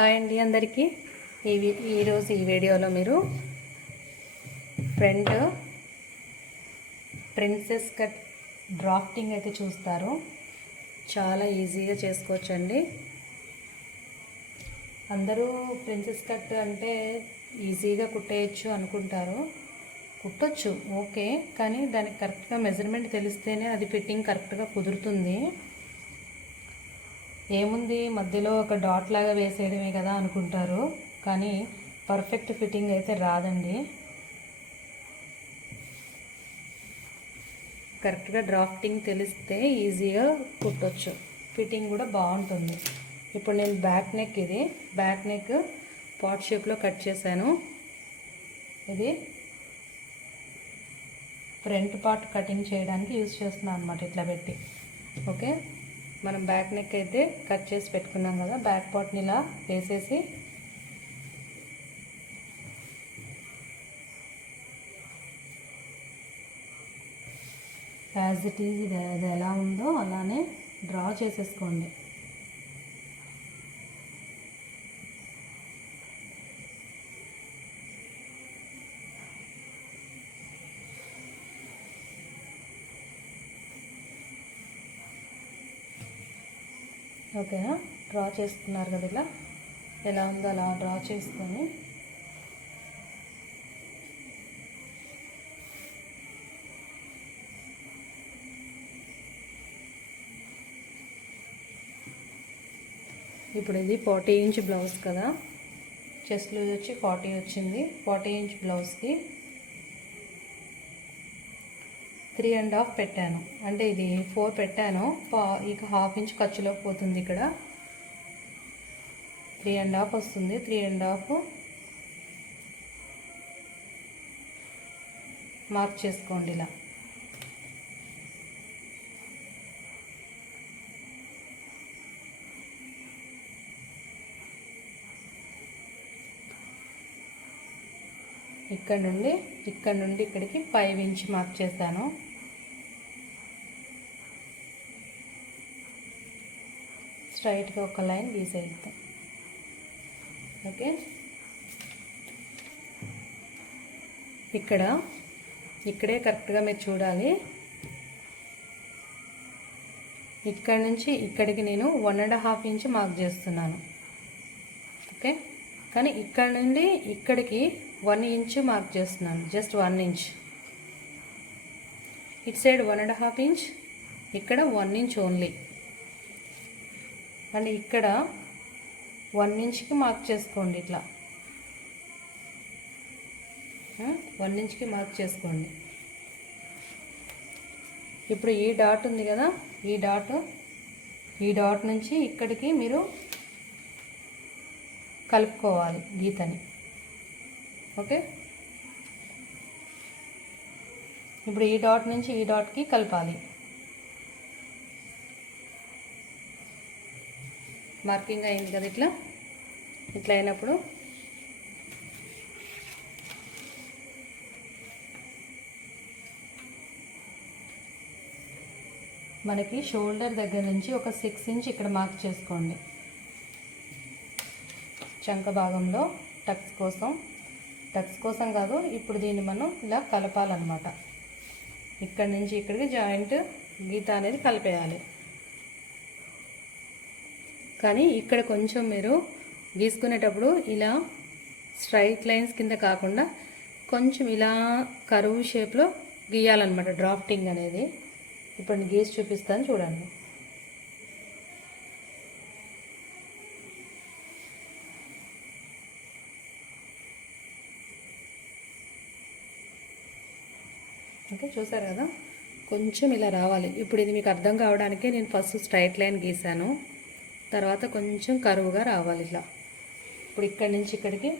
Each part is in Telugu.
హాయ్ అండి అందరికీ. ఈరోజు ఈ వీడియోలో మీరు ఫ్రంట్ ప్రిన్సెస్ కట్ డ్రాఫ్టింగ్ అయితే చూస్తారు. చాలా ఈజీగా చేసుకోవచ్చండి. అందరూ ప్రిన్సెస్ కట్ అంటే ఈజీగా కుట్టేయచ్చు అనుకుంటారు. కుట్టొచ్చు, ఓకే, కానీ దానికి కరెక్ట్గా మెజర్మెంట్ తెలిస్తేనే అది ఫిట్టింగ్ కరెక్ట్గా కుదురుతుంది. ఏముంది, మధ్యలో ఒక డాట్ లాగా వేసేయడమే కదా అనుకుంటారు, కానీ పర్ఫెక్ట్ ఫిట్టింగ్ అయితే రాదండి. కరెక్ట్గా డ్రాఫ్టింగ్ తెలిస్తే ఈజీగా కుట్టొచ్చు, ఫిట్టింగ్ కూడా బాగుంటుంది. ఇప్పుడు నేను బ్యాక్ నెక్ పాట్ షేప్లో కట్ చేశాను. ఇది ఫ్రంట్ పార్ట్ కటింగ్ చేయడానికి యూజ్ చేస్తున్నాను అనమాట, ఇట్లా పెట్టి. ఓకే, మనం బ్యాక్ నెక్ అయితే కట్ చేసి పెట్టుకున్నాం కదా, బ్యాక్ పార్ట్ని ఇలా వేసేసి యాజ్ ఇట్ ఈజ్ ఇది ఎలా ఉందో అలానే డ్రా చేసేసుకోండి. ఓకేనా, డ్రా చేసుకున్నారు కదా, ఇలా ఎలా ఉందో అలా డ్రా చేసుకొని ఇప్పుడు ఇది 40 ఇంచ్ బ్లౌజ్ కదా, చెస్ట్ లూజ్ వచ్చి 40 వచ్చింది. 40 ఇంచ్ బ్లౌజ్కి 3.5 పెట్టాను, అంటే ఇది 4 పెట్టాను, ఇక ½ ఇంచ్ ఖర్చులోకి పోతుంది. ఇక్కడ 3.5 వస్తుంది. 3.5 మార్క్ చేసుకోండి ఇలా. ఇక్కడ నుండి ఇక్కడికి 5 ఇంచ్ మార్క్ చేశాను. స్ట్రైట్గా ఒక లైన్ గీసేద్దాం. ఓకే, ఇక్కడే కరెక్ట్గా మీరు చూడాలి. ఇక్కడ నుంచి ఇక్కడికి నేను 1.5 ఇంచ్ మార్క్ చేస్తున్నాను. ఓకే, కానీ ఇక్కడ నుండి ఇక్కడికి 1 ఇంచ్ మార్క్ చేస్తున్నాను, జస్ట్ 1 ఇంచ్. ఇటు సైడ్ 1.5 ఇంచ్, ఇక్కడ 1 ఇంచ్ ఓన్లీ. అండ్ ఇక్కడ 1 ఇంచ్కి మార్క్ చేసుకోండి, ఇట్లా 1 ఇంచ్కి మార్క్ చేసుకోండి. ఇప్పుడు ఈ డాట్ ఉంది కదా, ఈ డాట్ నుంచి ఇక్కడికి మీరు కలుపుకోవాలి గీతని. ఓకే, ఇప్పుడు ఈ డాట్ నుంచి ఈ డాట్కి కలపాలి. మార్కింగ్ అయింది కదా, ఇట్లా అయినప్పుడు మనకి షోల్డర్ దగ్గర నుంచి ఒక 6 ఇంచ్ ఇక్కడ మార్క్ చేసుకోండి. చంక భాగంలో టక్స్ కోసం కాదు, ఇప్పుడు దీన్ని మనం ఇలా కలపాలన్నమాట. ఇక్కడ నుంచి ఇక్కడికి జాయింట్ గీత అనేది కలిపేయాలి. కానీ ఇక్కడ కొంచెం మీరు గీసుకునేటప్పుడు ఇలా స్ట్రైట్ లైన్స్ కింద కాకుండా కొంచెం ఇలా కరువు షేప్లో గీయాలన్నమాట డ్రాఫ్టింగ్ అనేది. ఇప్పుడు నేను గీసి చూపిస్తాను, చూడండి. ఓకే, చూసారు కదా, కొంచెం ఇలా రావాలి. ఇప్పుడు ఇది మీకు అర్థం కావడానికే నేను ఫస్ట్ స్ట్రైట్ లైన్ గీసాను, తర్వాత కొంచెం కరువుగా రావాలి ఇలా. ఇప్పుడు ఇక్కడి నుంచి ఇక్కడికి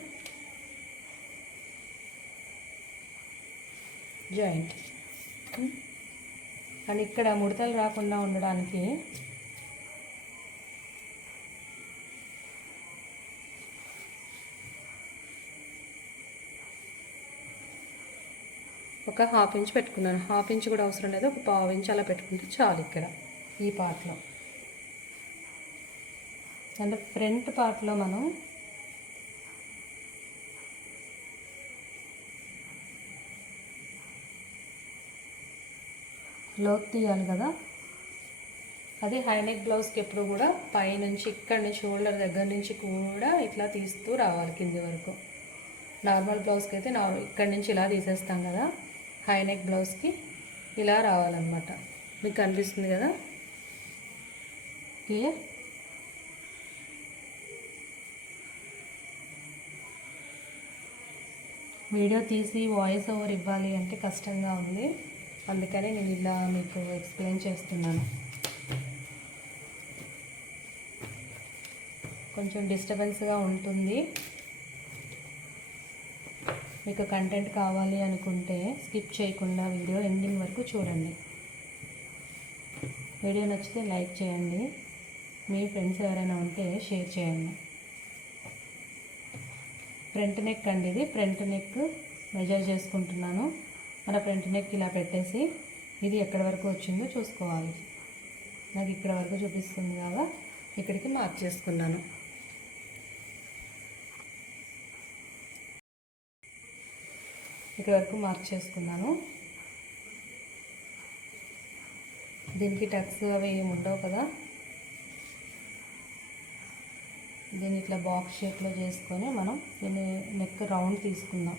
జాయింట్. అండ్ ఇక్కడ ముడతలు రాకుండా ఉండడానికి ఒక ½ ఇంచ్ పెట్టుకున్నాను. ½ ఇంచ్ కూడా అవసరం లేదు, ఒక ½ ఇంచ్ అలా పెట్టుకుంటే చాలు. ఇక్కడ ఈ పార్ట్లో అంటే ఫ్రంట్ పార్ట్లో మనం లోతు తీయాలి కదా. అది హై నెక్ బ్లౌజ్కి ఎప్పుడు కూడా పైనుంచి ఇక్కడి నుంచి షోల్డర్ దగ్గర నుంచి కూడా ఇట్లా తీస్తూ రావాలి కింది వరకు. నార్మల్ బ్లౌజ్కి అయితే ఇక్కడి నుంచి ఇలా తీసేస్తాం కదా, హై నెక్ బ్లౌజ్కి ఇలా రావాలన్నమాట. మీకు కనిపిస్తుంది కదా, క్లియర్. వీడియో తీసి వాయిస్ ఓవర్ ఇవ్వాలి అంటే కష్టంగా ఉంది, అందుకని నేను ఇలా మీకు ఎక్స్ప్లెయిన్ చేస్తున్నాను. కొంచెం డిస్టర్బెన్స్గా ఉంటుంది. మీకు కంటెంట్ కావాలి అనుకుంటే స్కిప్ చేయకుండా వీడియో ఎండింగ్ వరకు చూడండి. వీడియో నచ్చితే లైక్ చేయండి, మీ ఫ్రెండ్స్ ఎవరైనా ఉంటే షేర్ చేయండి. ఫ్రంట్ నెక్ అండి, ఇది ఫ్రంట్ నెక్ మెజర్ చేసుకుంటున్నాను. మన ఫ్రంట్ నెక్ ఇలా పెట్టేసి ఇది ఎక్కడి వరకు వచ్చిందో చూసుకోవాలి. నాకు ఇక్కడ వరకు చూపిస్తుంది కదా, ఇక్కడికి మార్క్ చేసుకున్నాను. ఇక్కడ వరకు మార్క్ చేసుకున్నాను. దీనికి టక్స్ అవి ఏమి ఉండవు కదా. దీన్ని ఇట్లా బాక్స్ షేప్లో చేసుకొని మనం దీన్ని నెక్ రౌండ్ తీసుకుందాం.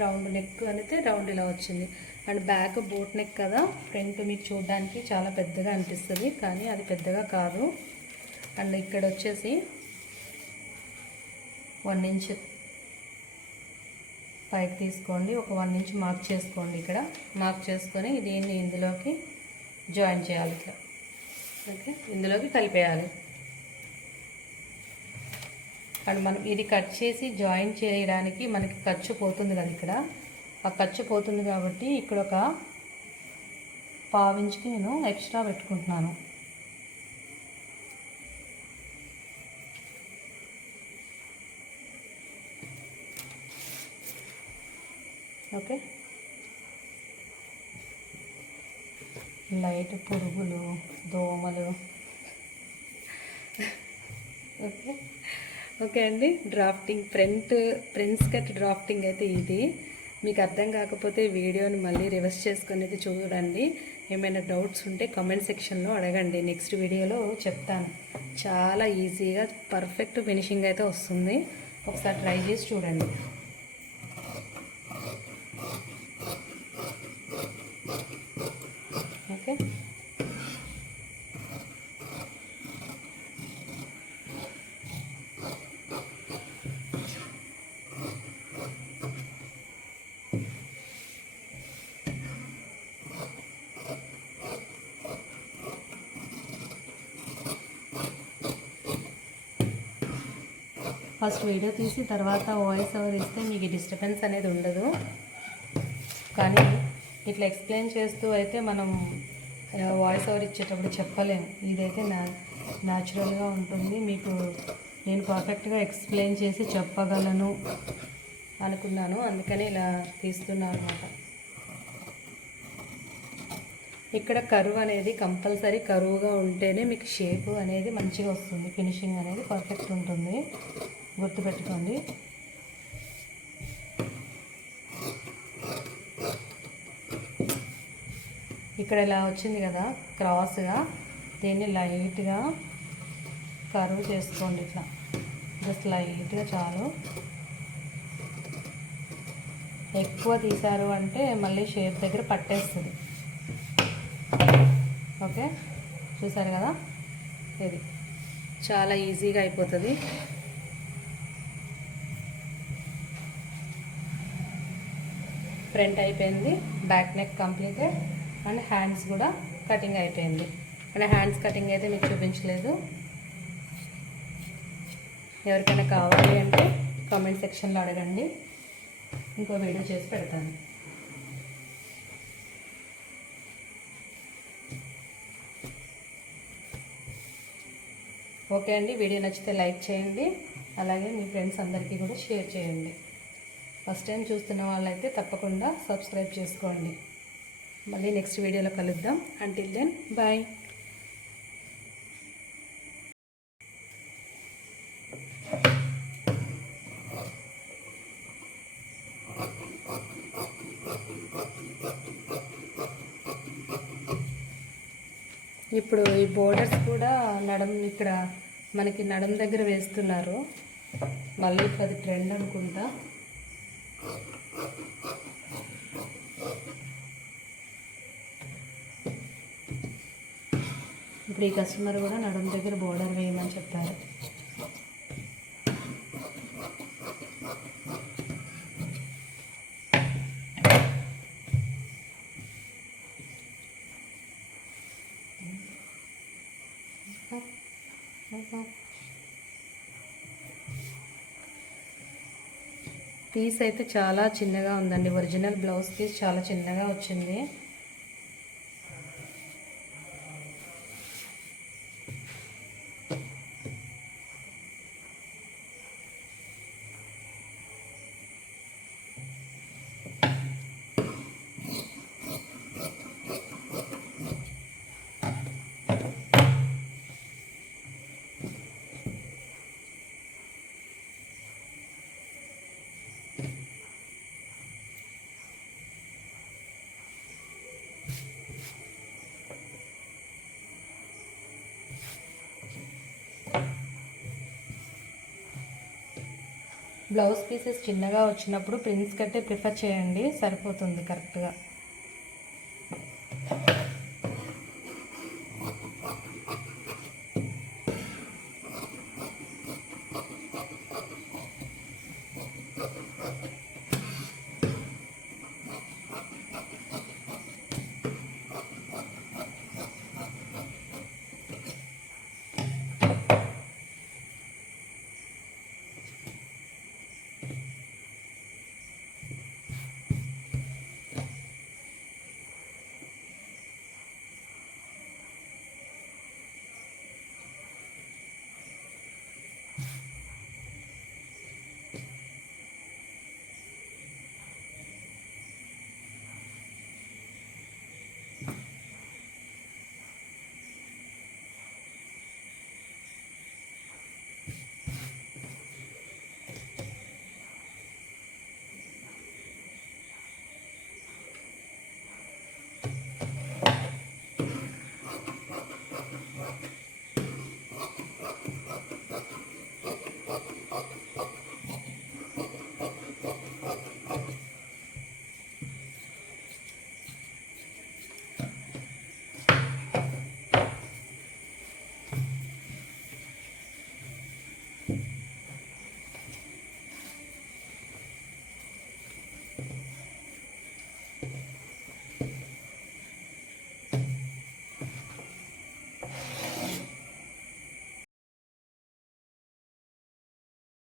రౌండ్ నెక్ అనేది రౌండ్ ఇలా వచ్చింది. అండ్ బ్యాక్ బోట్ నెక్ కదా, ఫ్రంట్ మీకు చూడడానికి చాలా పెద్దగా అనిపిస్తుంది, కానీ అది పెద్దగా కాదు. అండ్ ఇక్కడ వచ్చేసి 1 ఇంచ్ పైకి తీసుకోండి, ఒక 1 ఇంచ్ మార్క్ చేసుకోండి. ఇక్కడ మార్క్ చేసుకొని దీన్ని ఇందులోకి జాయిన్ చేయాలి ఇట్లా. ఓకే, ఇందులోకి కలిపేయాలి. అండ్ మనం ఇది కట్ చేసి జాయిన్ చేయడానికి మనకి ఖర్చు పోతుంది కదా, ఇక్కడ ఆ ఖర్చు పోతుంది కాబట్టి ఇక్కడ ఒక 1/2 ఇంచ్కి నేను ఎక్స్ట్రా పెట్టుకుంటున్నాను. ఓకే, లైట్ పురుగులు, దోమలు. ఓకే ఓకే అండి, డ్రాఫ్టింగ్ ఫ్రంట్ కట్ డ్రాఫ్టింగ్ అయితే ఇది. మీకు అర్థం కాకపోతే వీడియోని మళ్ళీ రివర్స్ చేసుకుని అయితే చూడండి. ఏమైనా డౌట్స్ ఉంటే కామెంట్ సెక్షన్లో అడగండి, నెక్స్ట్ వీడియోలో చెప్తాను. చాలా ఈజీగా పర్ఫెక్ట్ ఫినిషింగ్ అయితే వస్తుంది, ఒకసారి ట్రై చేసి చూడండి. ఓకే, ఫస్ట్ వీడియో తీసి తర్వాత వాయిస్ ఓవర్ ఇస్తే మీకు డిస్టర్బెన్స్ అనేది ఉండదు. కానీ ఇట్లా ఎక్స్ప్లెయిన్ చేస్తూ అయితే మనం వాయిస్ ఓవర్ ఇచ్చేటప్పుడు చెప్పలేము. ఇదైతే న్యాచురల్గా ఉంటుంది. మీకు నేను పర్ఫెక్ట్గా ఎక్స్ప్లెయిన్ చేసి చెప్పగలను అనుకున్నాను, అందుకని ఇలా తీస్తున్నాను అన్నమాట. ఇక్కడ కరువు అనేది కంపల్సరీ కరువుగా ఉంటేనే మీకు షేప్ అనేది మంచిగా వస్తుంది, ఫినిషింగ్ అనేది పర్ఫెక్ట్ ఉంటుంది, గుర్తుపెట్టుకోండి. ఇక్కడ ఇలా వచ్చింది కదా క్రాస్గా, దీన్ని లైట్గా కరువు చేసుకోండి. ఇట్లా జస్ట్ లైట్గా చాలు. ఎక్కువ తీశారు అంటే మళ్ళీ షేప్ దగ్గర పట్టేస్తుంది. ఓకే, చూసారు కదా, ఇది చాలా ఈజీగా అయిపోతుంది. ఫ్రంట్ అయిపోయింది, back neck completed, and hands కూడా కటింగ్ అయిపోయింది. అండ్ హ్యాండ్స్ కటింగ్ అయితే మీకు చూపించలేదు. ఎవరికైనా కావాలి అంటే కామెంట్ సెక్షన్లో అడగండి, ఇంకో వీడియో చేసి పెడతాను. ఓకే అండి, వీడియో నచ్చితే లైక్ చేయండి, అలాగే మీ ఫ్రెండ్స్ అందరికీ కూడా షేర్ చేయండి. ఫస్ట్ టైం చూస్తున్న వాళ్ళైతే తప్పకుండా సబ్స్క్రైబ్ చేసుకోండి. మళ్ళీ నెక్స్ట్ వీడియోలో కలుద్దాం. Until then bye. ఇప్పుడు ఈ బోర్డర్స్ కూడా ఇక్కడ మనకి నడుం దగ్గర వేస్తున్నారు. మళ్ళీ ఇప్పుడు అది ట్రెండ్ అనుకుంటా. ఇప్పుడు ఈ కస్టమర్ కూడా నడుం దగ్గర బోర్డర్ వేయమని చెప్పారు. పీస్ అయితే చాలా చిన్నగా ఉందండి. ఒరిజినల్ బ్లౌజ్ పీస్ చాలా చిన్నగా వచ్చింది. బ్లౌజ్ పీసెస్ చిన్నగా వచ్చినప్పుడు ప్రిన్స్ కట్టే ప్రిఫర్ చేయండి, సరిపోతుంది కరెక్ట్గా.